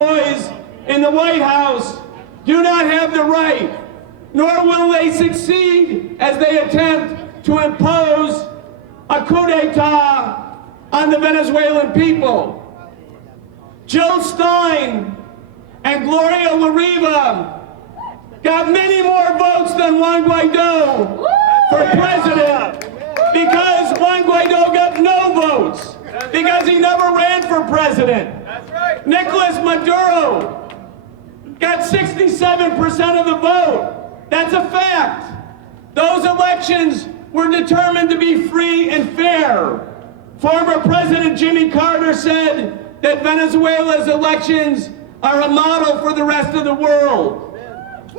boys in the White House do not have the right, nor will they succeed as they attempt to impose a coup d'etat on the Venezuelan people. Jill Stein and Gloria La Riva got many more votes than Juan Guaido for president because Juan Guaido got no votes because he never ran for president. Nicolas Maduro got 67% of the vote. That's a fact. Those elections were determined to be free and fair. Former President Jimmy Carter said that Venezuela's elections are a model for the rest of the world.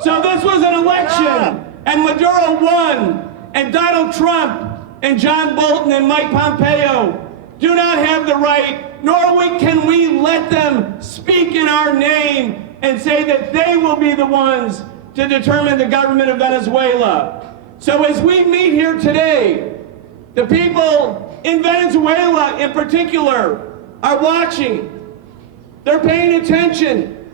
So this was an election, and Maduro won, and Donald Trump and John Bolton and Mike Pompeo do not have the right, nor can we let them speak in our name and say that they will be the ones to determine the government of Venezuela. So as we meet here today, the people in Venezuela in particular are watching. They're paying attention.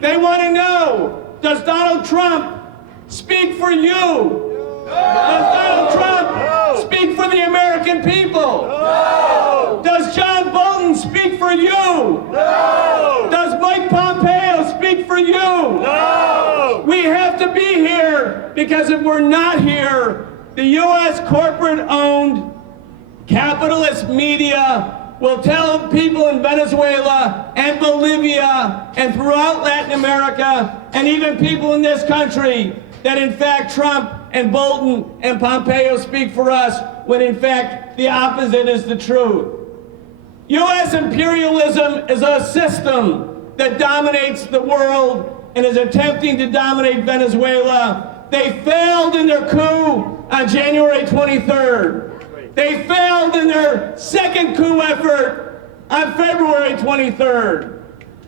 They want to know, does Donald Trump speak for you? Does Donald Trump speak for the American people? Does John Bolton speak for you? Does Mike Pompeo speak for you? We have to be here, because if we're not here, the U.S. corporate-owned capitalist media will tell people in Venezuela and Bolivia and throughout Latin America and even people in this country that in fact Trump and Bolton and Pompeo speak for us, when in fact the opposite is the truth. U.S. imperialism is a system that dominates the world and is attempting to dominate Venezuela. They failed in their coup on January 23rd. They failed in their second coup effort on February 23rd.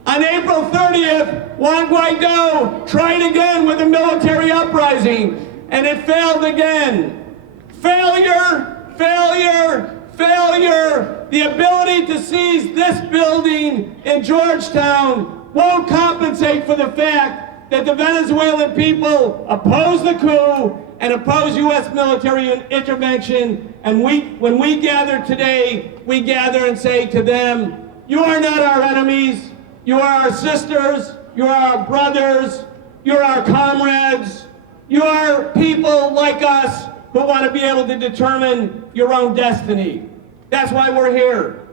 On April 30th, Juan Guaido tried again with a military uprising, and it failed again. Failure, failure, failure. The ability to seize this building in Georgetown won't compensate for the fact that the Venezuelan people oppose the coup and oppose U.S. military intervention. And when we gather today, we gather and say to them, you are not our enemies. You are our sisters. You are our brothers. You are our comrades. You are people like us who want to be able to determine your own destiny. That's why we're here.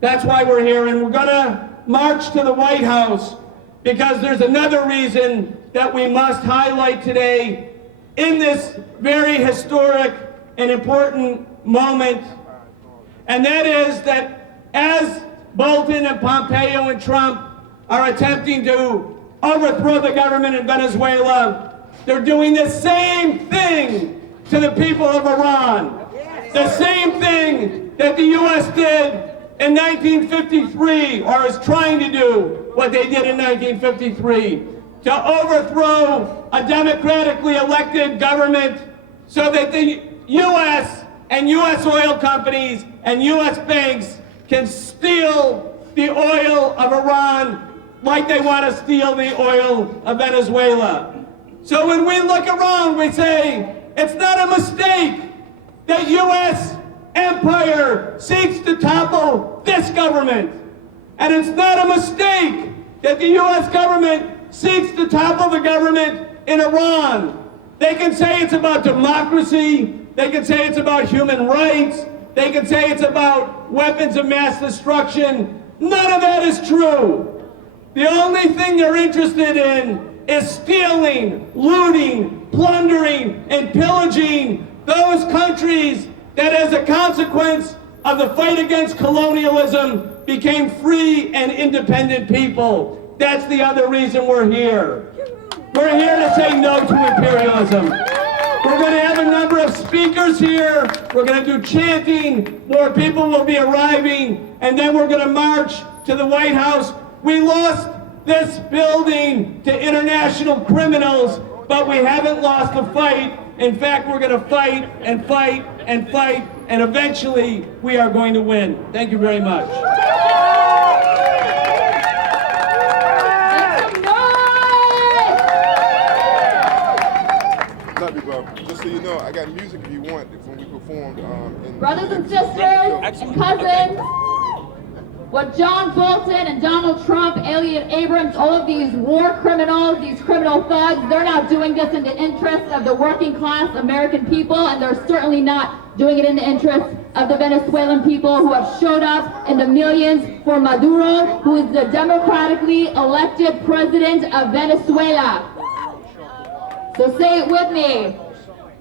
That's why we're here. And we're going to march to the White House because there's another reason that we must highlight today in this very historic and important moment. And that is that as Bolton and Pompeo and Trump are attempting to overthrow the government in Venezuela, they're doing the same thing to the people of Iran. The same thing that the U.S. did in 1953, or is trying to do what they did in 1953, to overthrow a democratically elected government so that the U.S. and U.S. oil companies and U.S. banks can steal the oil of Iran like they want to steal the oil of Venezuela. So when we look around, we say, it's not a mistake that U.S. empire seeks to topple this government. And it's not a mistake that the U.S. government seeks to topple the government in Iran. They can say it's about democracy. They can say it's about human rights. They can say it's about weapons of mass destruction. None of that is true. The only thing they're interested in is stealing, looting, plundering, and pillaging those countries that, as a consequence of the fight against colonialism, became free and independent people. That's the other reason we're here. We're here to say no to imperialism. We're going to have a number of speakers here. We're going to do chanting. More people will be arriving. And then we're going to march to the White House. We lost this building to international criminals, but we haven't lost the fight. In fact, we're going to fight and fight and fight, and eventually we are going to win. Thank you very much. so you know, I got music if you want when we performed. Brothers and sisters and cousins, what John Bolton and Donald Trump, Elliot Abrams, all of these war criminals, these criminal thugs, they're not doing this in the interest of the working class American people, and they're certainly not doing it in the interest of the Venezuelan people who have showed up in the millions for Maduro, who is the democratically elected president of Venezuela. So say it with me.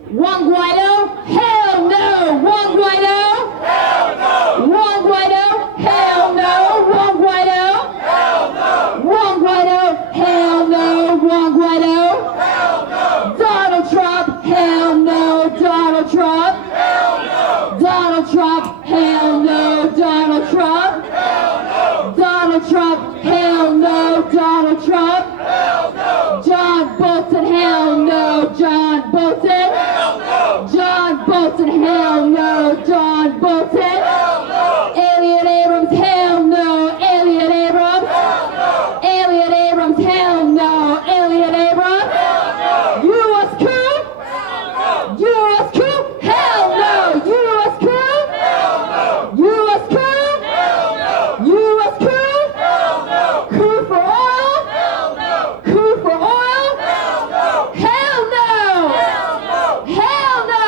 Juan Guaido, hell no! Juan Guaido, hell no! Juan Guaido, hell no! Juan Guaido, hell no! Juan Guaido, hell no! Juan Guaido, hell no! Donald Trump, hell no! Donald Trump, hell no! Donald Trump, hell no! Donald Trump, hell no! Donald Trump, hell no! Donald Trump, hell no! John Bolton, hell no! John Bolton, hell no! John Bolton, hell no! John Bolton, hell no! Elliot Abrams, hell no! Elliot Abrams, hell no! Elliot Abrams, hell no! Elliot Abrams, hell no! U.S. coup, hell no! U.S. coup, hell no! U.S. coup, hell no! U.S. coup, hell no! U.S. coup, hell no! Coup for oil, hell no! Coup for oil, hell no! Hell no! Hell no!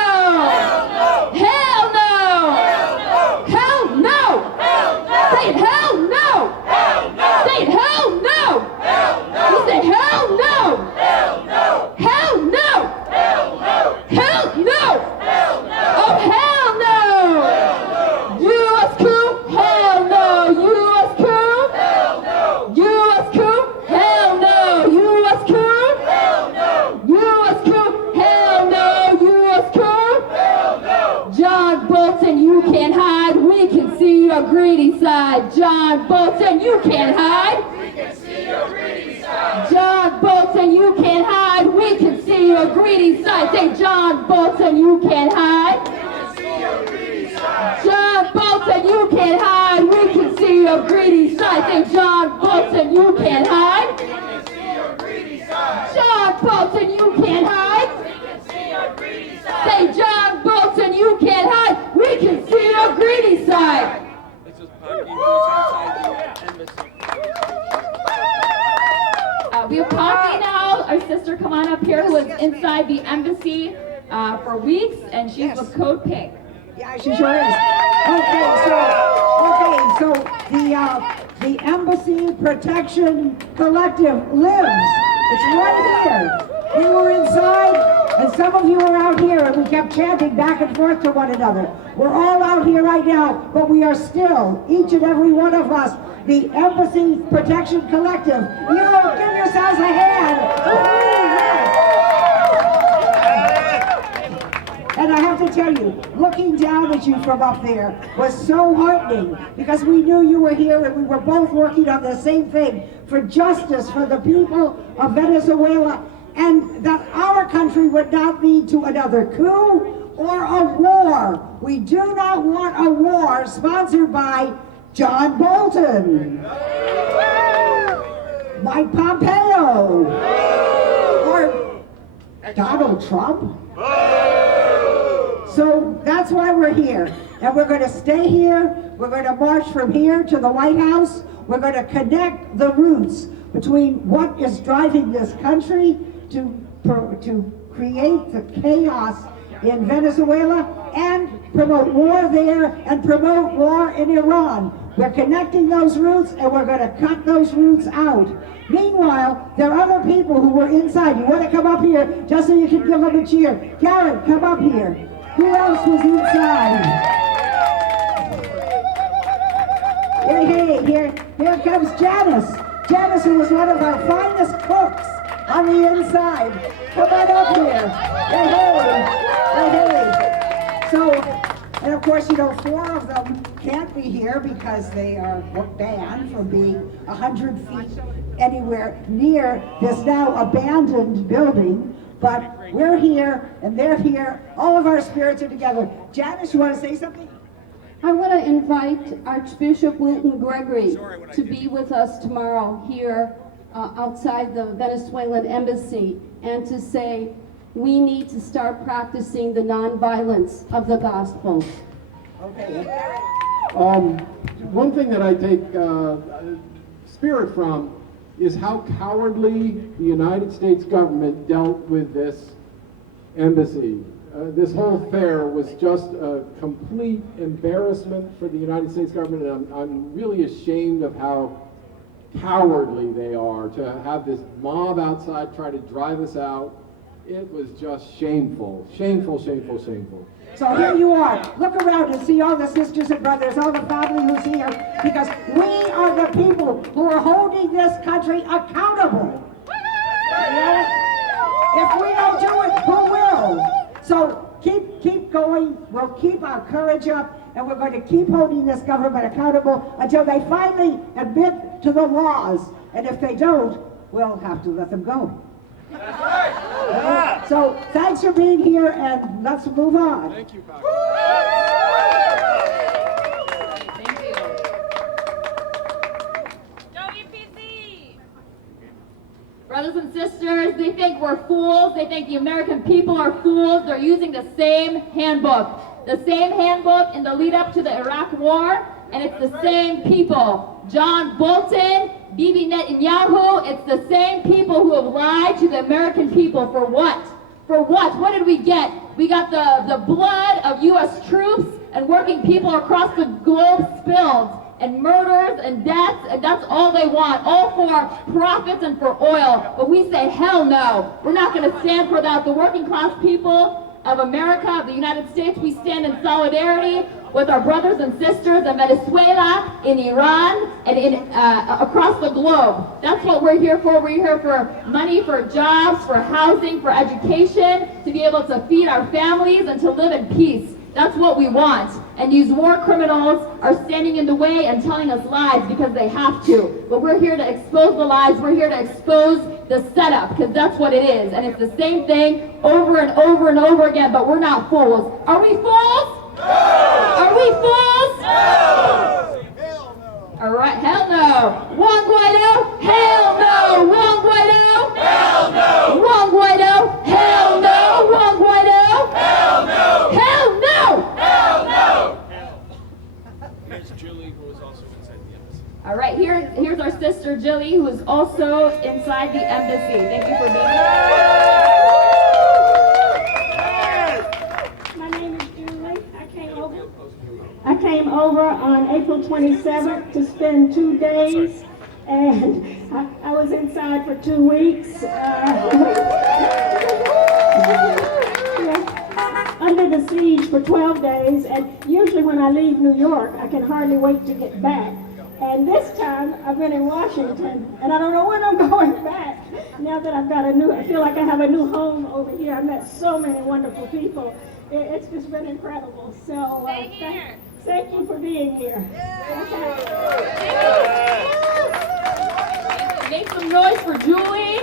Hell no! Hell no! Say it, hell no! Say it, hell no! You say hell no! Hell no! Hell no! Oh, hell no! U.S. coup, hell no! U.S. coup, hell no! U.S. coup, hell no! U.S. coup, hell no! U.S. coup, hell no! U.S. coup, hell no! John Bolton, you can't hide. We can see your greedy side. John Bolton, you can't hide. We can see your greedy side. John Bolton, you can't hide. We can see your greedy side. Say, John Bolton, you can't hide. We can see your greedy side. John Bolton, you can't hide. We can see your greedy side. Say, John Bolton, you can't hide. We can see your greedy side. John Bolton, you can't hide. We can see your greedy side. Say, John Bolton, you can't hide. We can see your greedy side. We have Poppy now, our sister, come on up here, who was inside the embassy for weeks, and she's with Code Pink. Yeah, she sure is. The Embassy Protection Collective lives. It's right here. We were inside, and some of you were out here, and we kept chanting back and forth to one another. We're all out here right now, but we are still, each and every one of us, the Embassy Protection Collective. You give yourselves a hand. And I have to tell you, looking down at you from up there was so heartening, because we knew you were here and we were both working on the same thing, for justice for the people of Venezuela, and that our country would not lead to another coup or a war. We do not want a war sponsored by John Bolton, Mike Pompeo, or Donald Trump. So that's why we're here, and we're going to stay here. We're going to march from here to the White House. We're going to connect the roots between what is driving this country to create the chaos in Venezuela and promote war there and promote war in Iran. We're connecting those roots, and we're going to cut those roots out. Meanwhile, there are other people who were inside. You want to come up here just so you can give them a cheer. Garrett, come up here. Who else was inside? Hey, here comes Janice. Janice, who was one of our finest cooks on the inside. Come on up here. Hey. So, and of course, you know, 4 of them can't be here because they are banned from being 100 feet anywhere near this now abandoned building. But we're here, and they're here. All of our spirits are together. Janice, you want to say something? I want to invite Archbishop Wilton Gregory to be with us tomorrow here outside the Venezuelan embassy, and to say We need to start practicing the nonviolence of the gospel. One thing that I take spirit from is how cowardly the United States government dealt with this embassy. This whole affair was just a complete embarrassment for the United States government, and I'm really ashamed of how cowardly they are to have this mob outside try to drive us out. It was just shameful, shameful, shameful, shameful. So here you are. Look around and see all the sisters and brothers, all the family who's here, because we are the people who are holding this country accountable. Yeah? If we don't do it, who will? So keep going. We'll keep our courage up, and we're going to keep holding this government accountable until they finally admit to the laws. And if they don't, we'll have to let them go. So thanks for being here, and let's move on. Thank you, Pastor. Thank you. WPC! Brothers and sisters, they think we're fools. They think the American people are fools. They're using the same handbook. The same handbook in the lead up to the Iraq War, and it's the same people. John Bolton, Bibi Netanyahu, it's the same people who have lied to the American people. For what? For what? What did we get? We got the blood of U.S. troops and working people across the globe spilled, and murders and deaths, and that's all they want, all for profits and for oil. But we say, hell no. We're not going to stand for that. The working class people of America, of the United States, we stand in solidarity with our brothers and sisters in Venezuela, in Iran, and in across the globe. That's what we're here for. We're here for money, for jobs, for housing, for education, to be able to feed our families and to live in peace. That's what we want. And these war criminals are standing in the way and telling us lies because they have to. But we're here to expose the lies. We're here to expose the setup, because that's what it is. And it's the same thing over and over and over again, but we're not fools. Are we fools? No! Are we fools? No! Hell no! All right, hell no. Juan Guaido? Hell no! Juan Guaido? Hell no! Juan Guaido? Hell no! Juan Guaido? Hell no! Hell no! Hell no! Here's Julie, who is also inside the embassy. All right, here's our sister Jilly, who is also inside the embassy. Thank you for being here. My name is Julie. I came over on April 27th to spend 2 days, and I was inside for 2 weeks. Under the siege for 12 days, and usually when I leave New York, I can hardly wait to get back. And this time, I've been in Washington, and I don't know when I'm going back. Now that I feel like I have a new home over here. I met so many wonderful people. It's just been incredible. So thank you for being here. Make some noise for Julie.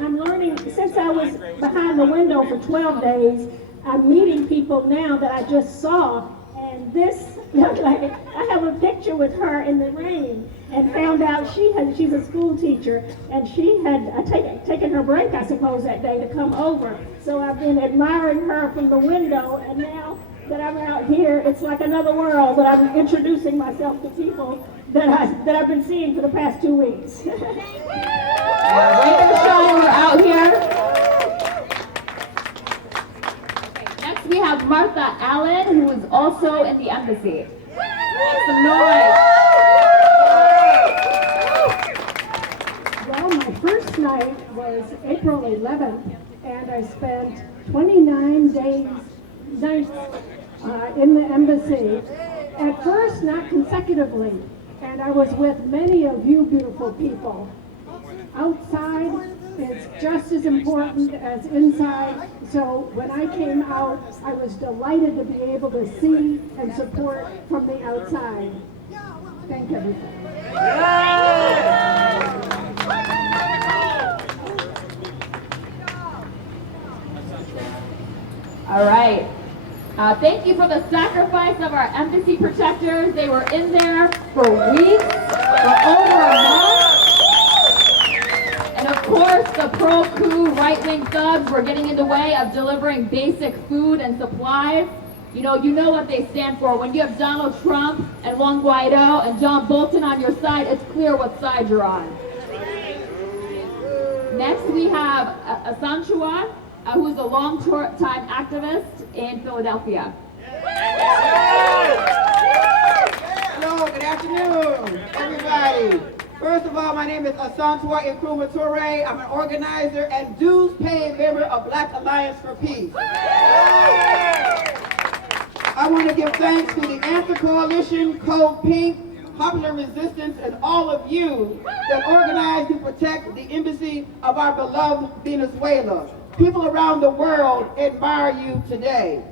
I'm learning, since I was behind the window for 12 days, I'm meeting people now that I just saw, and this looked like it. I have a picture with her in the rain, and found out she's a school teacher, and she had taken her break, I suppose, that day to come over. So I've been admiring her from the window, and now that I'm out here, it's like another world that I'm introducing myself to people that I've been seeing for the past 2 weeks. Rain or shine, we're out here. Next we have Martha Allen, who is also in the embassy. Make some noise. Well, my first night was April 11th, and I spent 29 nights in the embassy. At first, not consecutively, and I was with many of you beautiful people. Outside is just as important as inside, so when I came out, I was delighted to be able to see and support from the outside. Thank everybody. All right. Thank you for the sacrifice of our embassy protectors. They were in there for weeks, for over a month. pro-coup right-wing thugs were getting in the way of delivering basic food and supplies. You know what they stand for. When you have Donald Trump and Juan Guaido and John Bolton on your side, it's clear what side you're on. Next, we have Asanchua, who's a long-time activist in Philadelphia. Hello, good afternoon, everybody. First of all, my name is Asanchua Nkrumah Toure. I'm an organizer and dues-paying member of Black Alliance for Peace. I want to give thanks to the Answer Coalition, Code Pink, Popular Resistance, and all of you that organized to protect the embassy of our beloved Venezuela. People around the world admire you today.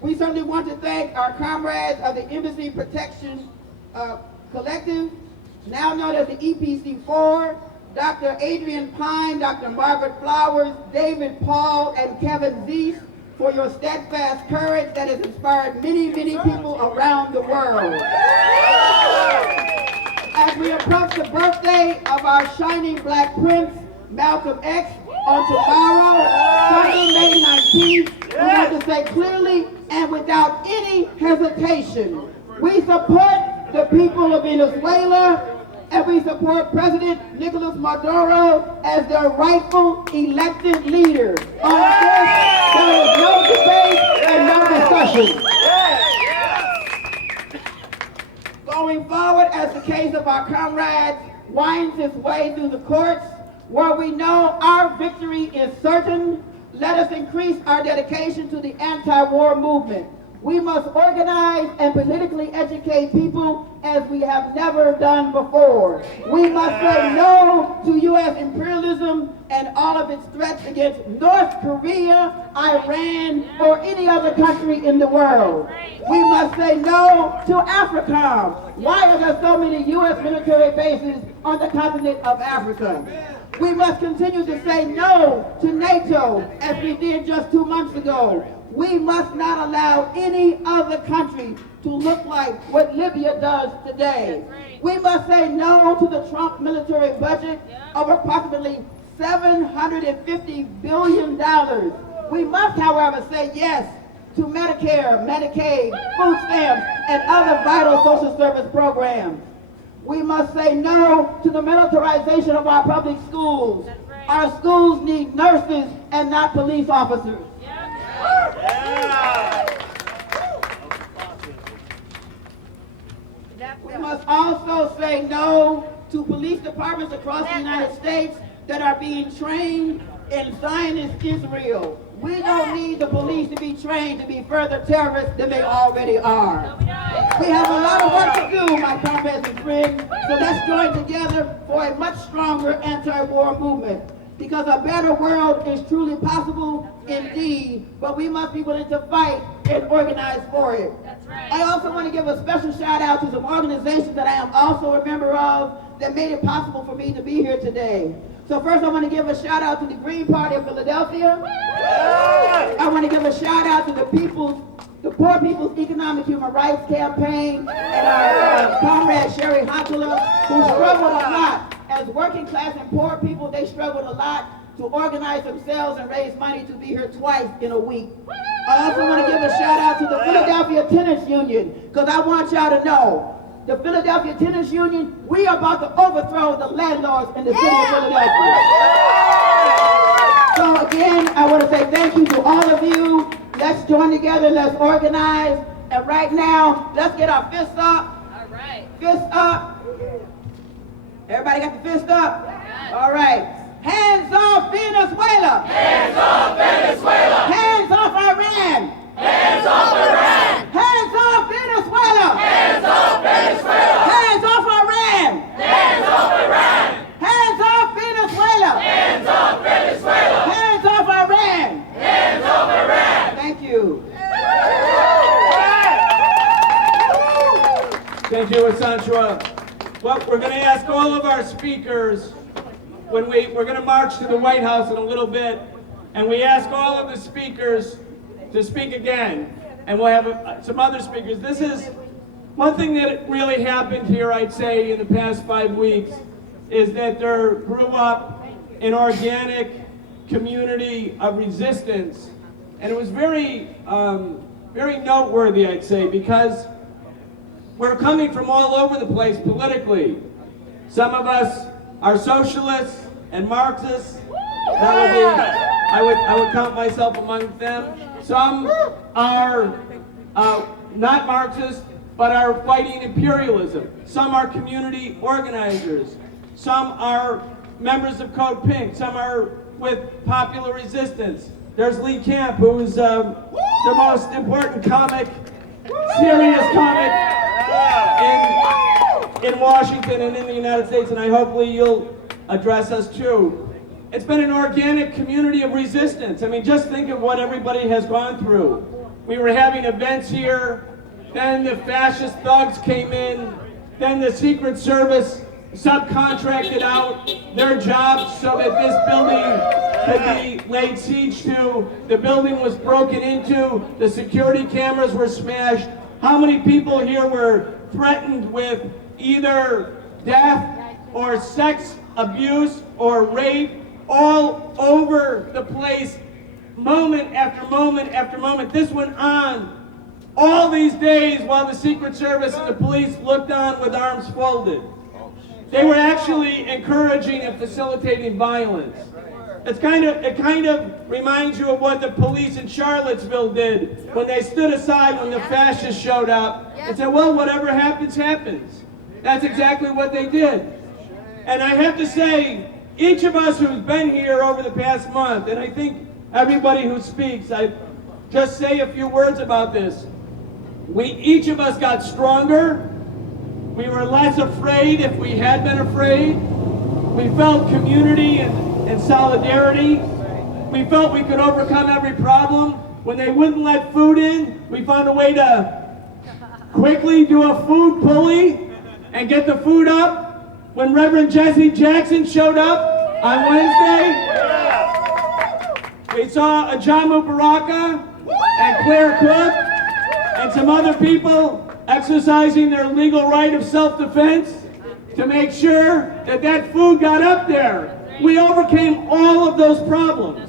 We certainly want to thank our comrades of the Embassy Protection Collective, now known as the EPC4, Dr. Adrian Pine, Dr. Margaret Flowers, David Paul, and Kevin Zeese, for your steadfast courage that has inspired many, many people around the world. As we approach the birthday of our shining Black Prince, Malcolm X, on tomorrow, Sunday, May 19th, we want to say clearly and without any hesitation, we support the people of Venezuela, and we support President Nicolas Maduro as their rightful elected leader. On this, there is no debate and no discussion. Going forward, as the case of our comrades winds its way through the courts, where we know our victory is certain, let us increase our dedication to the anti-war movement. We must organize and politically educate people as we have never done before. We must say no to U.S. imperialism and all of its threats against North Korea, Iran, or any other country in the world. We must say no to AFRICOM. Why are there so many U.S. military bases on the continent of Africa? We must continue to say no to NATO, as we did just 2 months ago. We must not allow any other country to look like what Libya does today. We must say no to the Trump military budget of approximately $750 billion. We must, however, say yes to Medicare, Medicaid, food stamps, and other vital social service programs. We must say no to the militarization of our public schools. Our schools need nurses and not police officers. We must also say no to police departments across the United States that are being trained in Zionist Israel. We don't need the police to be trained to be further terrorists than they already are. We have a lot of work to do, my comrades and friends, so let's join together for a much stronger anti-war movement. Because a better world is truly possible indeed, but we must be willing to fight and organize for it. That's right. I also want to give a special shout out to some organizations that I am also a member of that made it possible for me to be here today. So first I want to give a shout out to the Green Party of Philadelphia. I want to give a shout out to the Poor People's Economic Human Rights Campaign and our comrade Sherry Hakula, who struggled a lot. As working class and poor people, they struggled a lot to organize themselves and raise money to be here twice in a week. I also want to give a shout out to the Philadelphia Tenants Union, because I want y'all to know, the Philadelphia Tenants Union, we are about to overthrow the landlords in the city of Philadelphia. So again, I want to say thank you to all of you. Let's join together, let's organize, and right now, let's get our fists up. All right. Fists up. Everybody got the fist up? All right. Hands off Venezuela! Hands off Venezuela! Hands off Iran! Hands off Iran! Hands off Venezuela! Hands off Venezuela! Hands off Iran! Hands off Iran! Hands off Venezuela! Hands off Venezuela! Hands off Iran! Hands off Iran! Thank you. Thank you, Asanchua. Well, we're going to ask all of our speakers, we're going to march to the White House in a little bit, and we ask all of the speakers to speak again, and we'll have some other speakers. This is one thing that really happened here, I'd say, in the past 5 weeks, is that there grew up an organic community of resistance. And it was very, very noteworthy, I'd say, because we're coming from all over the place politically. Some of us are socialists and Marxists. That would be, I would count myself among them. Some are not Marxist, but are fighting imperialism. Some are community organizers. Some are members of Code Pink. Some are with Popular Resistance. There's Lee Camp, who's the most important comic, serious comic in Washington and in the United States, and hopefully you'll address us too. It's been an organic community of resistance. I mean, just think of what everybody has gone through. We were having events here, then the fascist thugs came in, then the Secret Service subcontracted out their jobs so that this building could be laid siege to. The building was broken into, the security cameras were smashed. How many people here were threatened with either death or sex abuse or rape all over the place, moment after moment after moment? This went on all these days while the Secret Service and the police looked on with arms folded. They were actually encouraging and facilitating violence. It kind of reminds you of what the police in Charlottesville did when they stood aside when the fascists showed up and said, well, whatever happens, happens. That's exactly what they did. And I have to say, each of us who's been here over the past month, and I think everybody who speaks, I just say a few words about this. Each of us got stronger. We were less afraid if we had been afraid. We felt community and solidarity. We felt we could overcome every problem. When they wouldn't let food in, we found a way to quickly do a food pulley and get the food up. When Reverend Jesse Jackson showed up on Wednesday, we saw Ajamu Baraka and Claire Cook and some other people exercising their legal right of self-defense to make sure that that food got up there. We overcame all of those problems.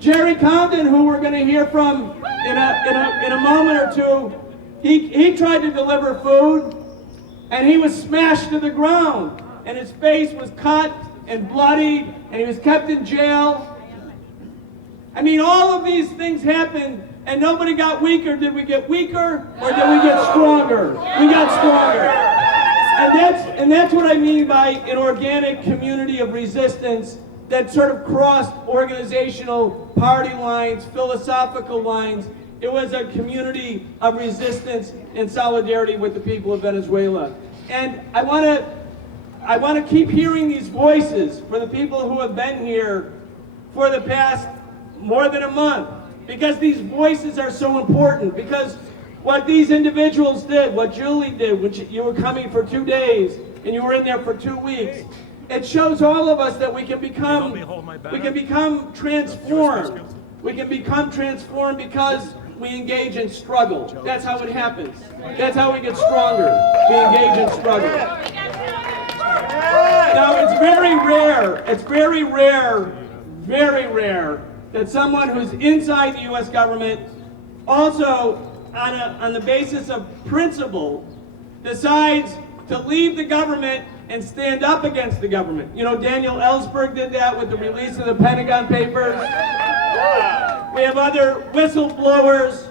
Jerry Condon, who we're going to hear from in a moment or two, he tried to deliver food, and he was smashed to the ground, and his face was cut and bloodied, and he was kept in jail. I mean, all of these things happened, and nobody got weaker. Did we get weaker, or did we get stronger? We got stronger. And that's what I mean by an organic community of resistance that sort of crossed organizational party lines, philosophical lines. It was a community of resistance and solidarity with the people of Venezuela. And I want to keep hearing these voices for the people who have been here for the past more than a month, because these voices are so important, because what these individuals did, what Julie did, which you were coming for 2 days and you were in there for 2 weeks, it shows all of us that we can become transformed. We can become transformed because we engage in struggle. That's how it happens. That's how we get stronger. We engage in struggle. Now, it's very rare that someone who's inside the U.S. government, also on the basis of principle, decides to leave the government and stand up against the government. You know, Daniel Ellsberg did that with the release of the Pentagon Papers. We have other whistleblowers.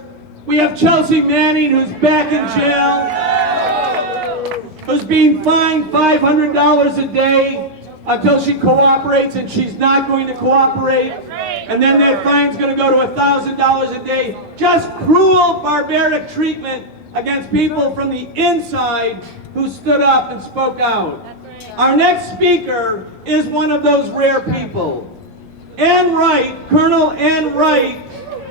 We have Chelsea Manning, who's back in jail, who's being fined $500 a day until she cooperates, and she's not going to cooperate. And then that fine's going to go to $1,000 a day. Just cruel, barbaric treatment against people from the inside who stood up and spoke out. Our next speaker is one of those rare people. Ann Wright, Colonel Ann Wright,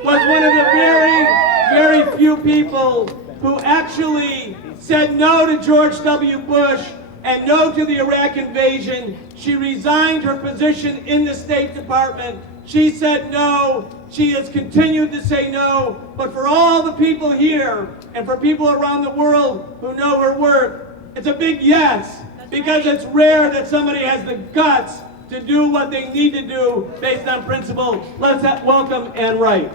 was one of the very, very few people who actually said no to George W. Bush and no to the Iraq invasion. She resigned her position in the State Department. She said no. She has continued to say no. But for all the people here and for people around the world who know her work, it's a big yes, because it's rare that somebody has the guts to do what they need to do based on principle. Let's welcome Ann Wright.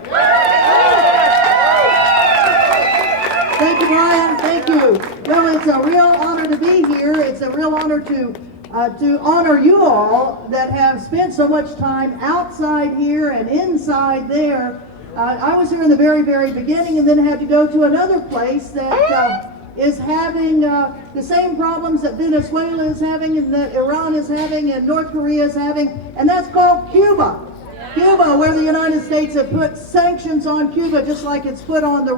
Thank you, Brian. Thank you. Well, it's a real honor to be here. It's a real honor to honor you all that have spent so much time outside here and inside there. I was here in the very, very beginning and then had to go to another place that is having the same problems that Venezuela is having and that Iran is having and North Korea is having, and that's called Cuba. Cuba, where the United States have put sanctions on Cuba just like it's put on the